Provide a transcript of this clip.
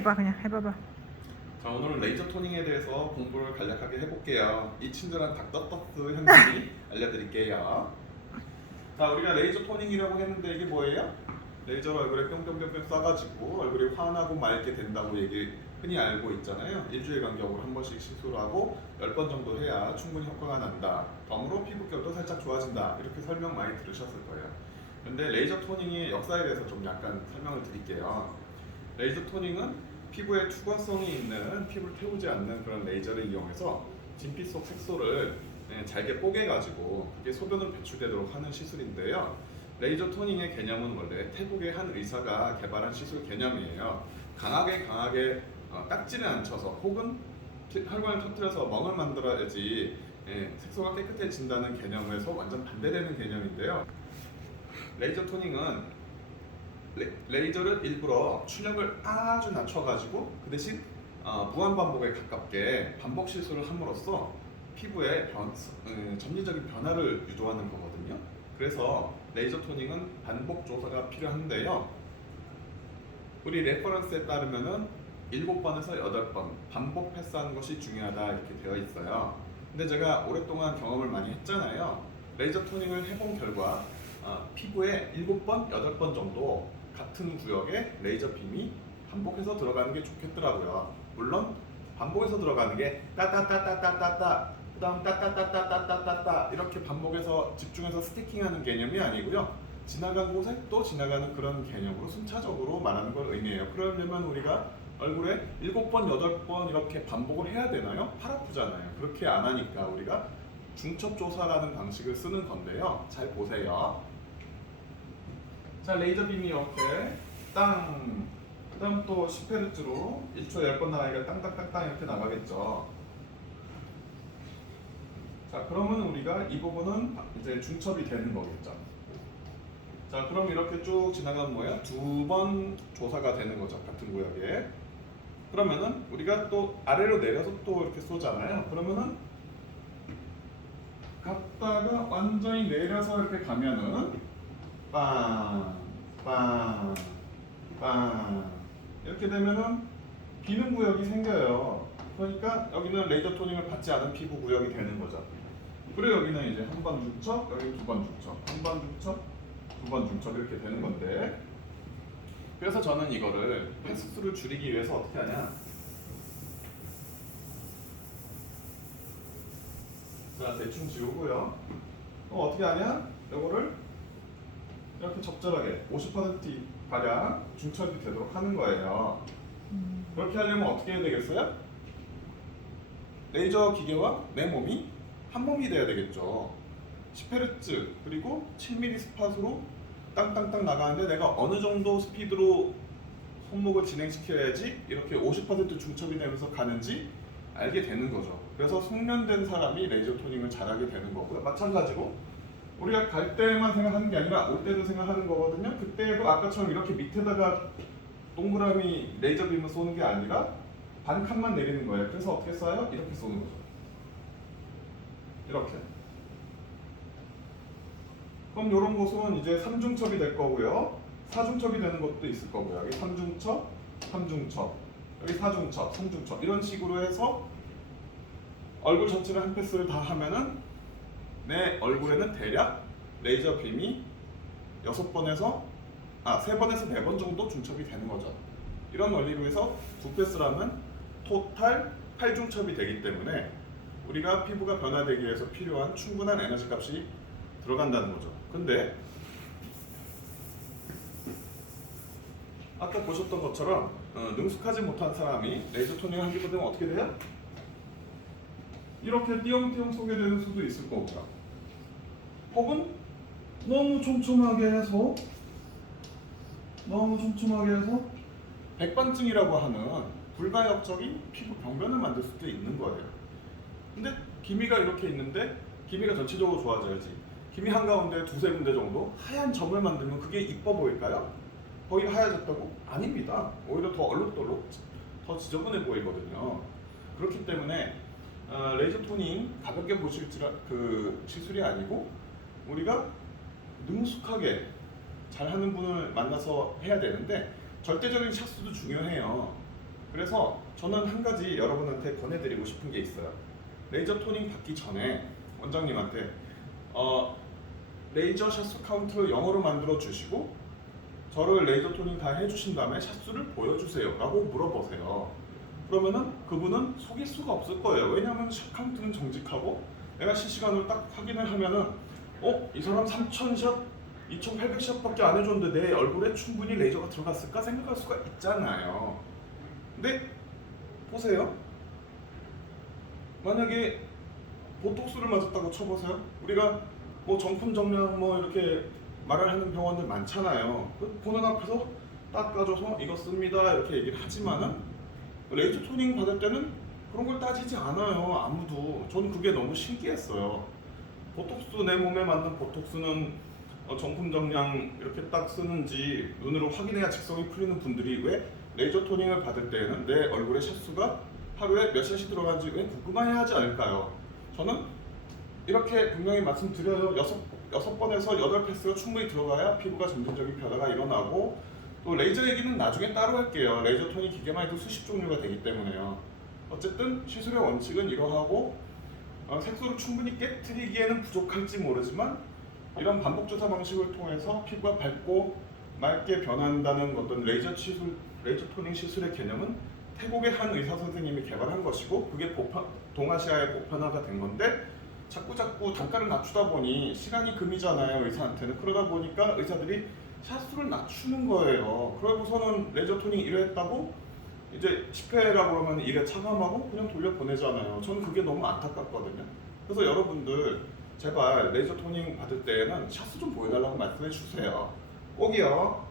해봐. 그냥 해봐봐. 자, 오늘은 레이저 토닝에 대해서 공부를 간략하게 해볼게요. 이 친절한 닥터터스 현님이 알려드릴게요. 자, 우리가 레이저 토닝이라고 했는데 이게 뭐예요? 레이저를 얼굴에 뿅뿅뿅뿅 쏴가지고 얼굴이 환하고 맑게 된다고 흔히 알고 있잖아요. 일주일 간격으로 한 번씩 시술을 하고 10번 정도 해야 충분히 효과가 난다. 덤으로 피부결도 살짝 좋아진다. 이렇게 설명 많이 들으셨을 거예요. 근데 레이저 토닝의 역사에 대해서 좀 약간 설명을 드릴게요. 레이저 토닝은 피부에 투과성이 있는, 피부를 태우지 않는 그런 레이저를 이용해서 진피 속 색소를 잘게 뽀개가지고 그게 소변으로 배출되도록 하는 시술인데요. 레이저 토닝의 개념은 원래 태국의 한 의사가 개발한 시술 개념이에요. 강하게 딱지를 안 쳐서 혹은 혈관을 터뜨려서 멍을 만들어야지 색소가 깨끗해진다는 개념에서 완전 반대되는 개념인데요. 레이저 토닝은 레이저를 일부러 출력을 아주 낮춰가지고 그 대신 무한 반복에 가깝게 반복 시술을 함으로써 피부에 점리적인 변화를 유도하는 거거든요. 그래서 레이저 토닝은 반복 조사가 필요한데요. 우리 레퍼런스에 따르면은 7번에서 8번 반복 패스하는 것이 중요하다 이렇게 되어 있어요. 근데 제가 오랫동안 경험을 많이 했잖아요. 레이저 토닝을 해본 결과 피부에 7번, 8번 정도 같은 구역에 레이저 빔이 반복해서 들어가는 게 좋겠더라고요. 물론 반복해서 들어가는 게 따따따따따따따 그 다음 따따따따따따따 이렇게 반복해서 집중해서 스티킹하는 개념이 아니고요. 지나간 곳에 또 지나가는 그런 개념으로 순차적으로 말하는 걸 의미해요. 그러려면 우리가 얼굴에 7번, 8번 이렇게 반복을 해야 되나요? 팔 아프잖아요. 그렇게 안 하니까 우리가 중첩조사라는 방식을 쓰는 건데요. 잘 보세요. 자, 레이저 빔이 이렇게 땅, 그 다음 또 10Hz로 1초에 10번 나가니까 땅땅땅땅 이렇게 나가겠죠. 자, 그러면 우리가 이 부분은 이제 중첩이 되는 거겠죠. 자, 그럼 이렇게 쭉 지나가면 뭐야? 2번 조사가 되는 거죠. 같은 구역에. 그러면은 우리가 또 아래로 내려서 또 이렇게 쏘잖아요. 그러면은 갔다가 완전히 내려서 이렇게 가면은 빵, 빵, 빵 이렇게 되면은 비는 구역이 생겨요. 그러니까 여기는 레이저 토닝을 받지 않은 피부 구역이 되는 거죠. 그리고 여기는 이제 한 번 중첩, 여기 2번 중첩, 한 번 중첩, 2번 중첩 이렇게 되는 건데, 그래서 저는 이거를 횟수를 줄이기 위해서 어떻게 하냐? 자, 대충 지우고요. 어떻게 하냐? 이거를 이렇게 적절하게 50% 가량 중첩이 되도록 하는 거예요. 그렇게 하려면 어떻게 해야 되겠어요? 레이저 기계와 내 몸이 한 몸이 돼야 되겠죠. 10Hz 그리고 7mm 스팟으로 땅땅땅 나가는데 내가 어느 정도 스피드로 손목을 진행시켜야지 이렇게 50% 중첩이 되면서 가는지 알게 되는 거죠. 그래서 숙련된 사람이 레이저 토닝을 잘하게 되는 거고요. 마찬가지로 우리가 갈 때만 생각하는 게 아니라 올 때도 생각하는 거거든요. 그때도 아까처럼 이렇게 밑에다가 동그라미 레이저 빔을 쏘는 게 아니라 반 칸만 내리는 거예요. 그래서 어떻게 쏴요? 이렇게 쏘는 거죠. 이렇게. 그럼 이런 곳은 이제 3중첩이 될 거고요. 4중첩이 되는 것도 있을 거고요. 여기 3중첩, 3중첩, 여기 4중첩, 3중첩 이런 식으로 해서 얼굴 전체를 한 패스를 다 하면은 내 얼굴에는 대략 레이저 빔이 3번에서 4번 정도 중첩이 되는 거죠. 이런 원리로 해서 2패스라면 토탈 8중첩이 되기 때문에 우리가 피부가 변화되기 위해서 필요한 충분한 에너지 값이 들어간다는 거죠. 근데 아까 보셨던 것처럼 능숙하지 못한 사람이 레이저 토닝을 하게 되면 어떻게 돼요? 이렇게 띄엄띄엄 쏘게 되는 수도 있을 거고요. 혹은 너무 촘촘하게 해서 백반증이라고 하는 불가역적인 피부 병변을 만들 수도 있는 거예요. 근데 기미가 이렇게 있는데 기미가 전체적으로 좋아져야지. 기미 한가운데 두세 군데 정도 하얀 점을 만들면 그게 이뻐 보일까요? 거기가 하얘졌다고? 아닙니다. 오히려 더 얼룩덜룩, 더 지저분해 보이거든요. 그렇기 때문에 레이저 토닝 가볍게 보실 그 시술이 아니고 우리가 능숙하게 잘하는 분을 만나서 해야 되는데 절대적인 샷수도 중요해요. 그래서 저는 한 가지 여러분한테 권해드리고 싶은 게 있어요. 레이저 토닝 받기 전에 원장님한테 레이저 샷수 카운트 영어로 만들어 주시고 저를 레이저 토닝 다 해주신 다음에 샷수를 보여주세요 라고 물어보세요. 그러면은 그분은 속일 수가 없을 거예요. 왜냐하면 샷 카운트는 정직하고 내가 실시간으로 딱 확인을 하면은 이 사람 3000샷 2800샷밖에 안 해줬는데 내 얼굴에 충분히 레이저가 들어갔을까 생각할 수가 있잖아요. 근데 보세요. 만약에 보톡스를 맞았다고 쳐보세요. 우리가 뭐 정품 정량 뭐 이렇게 말을 하는 병원들 많잖아요. 보는 앞에서 닦아줘서 이거 씁니다 이렇게 얘기를 하지만은 레이저 토닝 받을 때는 그런 걸 따지지 않아요. 아무도. 저는 그게 너무 신기했어요. 보톡스 내 몸에 맞는 보톡스는 정품 정량 이렇게 딱 쓰는지 눈으로 확인해야 직성이 풀리는 분들이 왜 레이저 토닝을 받을 때에는 내 얼굴에 샷수가 하루에 몇 샷이 들어간지 왜 궁금해 하지 않을까요? 저는 이렇게 분명히 말씀드려요. 6번에서 8패스가 충분히 들어가야 피부가 점진적인 변화가 일어나고 또 레이저 얘기는 나중에 따로 할게요. 레이저 토닝 기계만 해도 수십 종류가 되기 때문에요. 어쨌든 시술의 원칙은 이러하고 색소를 충분히 깨트리기에는 부족할지 모르지만 이런 반복 조사 방식을 통해서 피부가 밝고 맑게 변한다는 어떤 레이저 토닝 시술의 개념은 태국의 한 의사 선생님이 개발한 것이고 그게 동아시아의 보편화가 된 건데 자꾸 단가를 낮추다 보니 시간이 금이잖아요 의사한테는. 그러다 보니까 의사들이 샷수를 낮추는 거예요. 그러고서는 레이저 토닝 1회 했다고 이제 10회라고 하면 1회 차감하고 그냥 돌려보내잖아요. 저는 그게 너무 안타깝거든요. 그래서 여러분들 제발 레이저 토닝 받을 때에는 샷수 좀 보여달라고 말씀해 주세요. 꼭이요.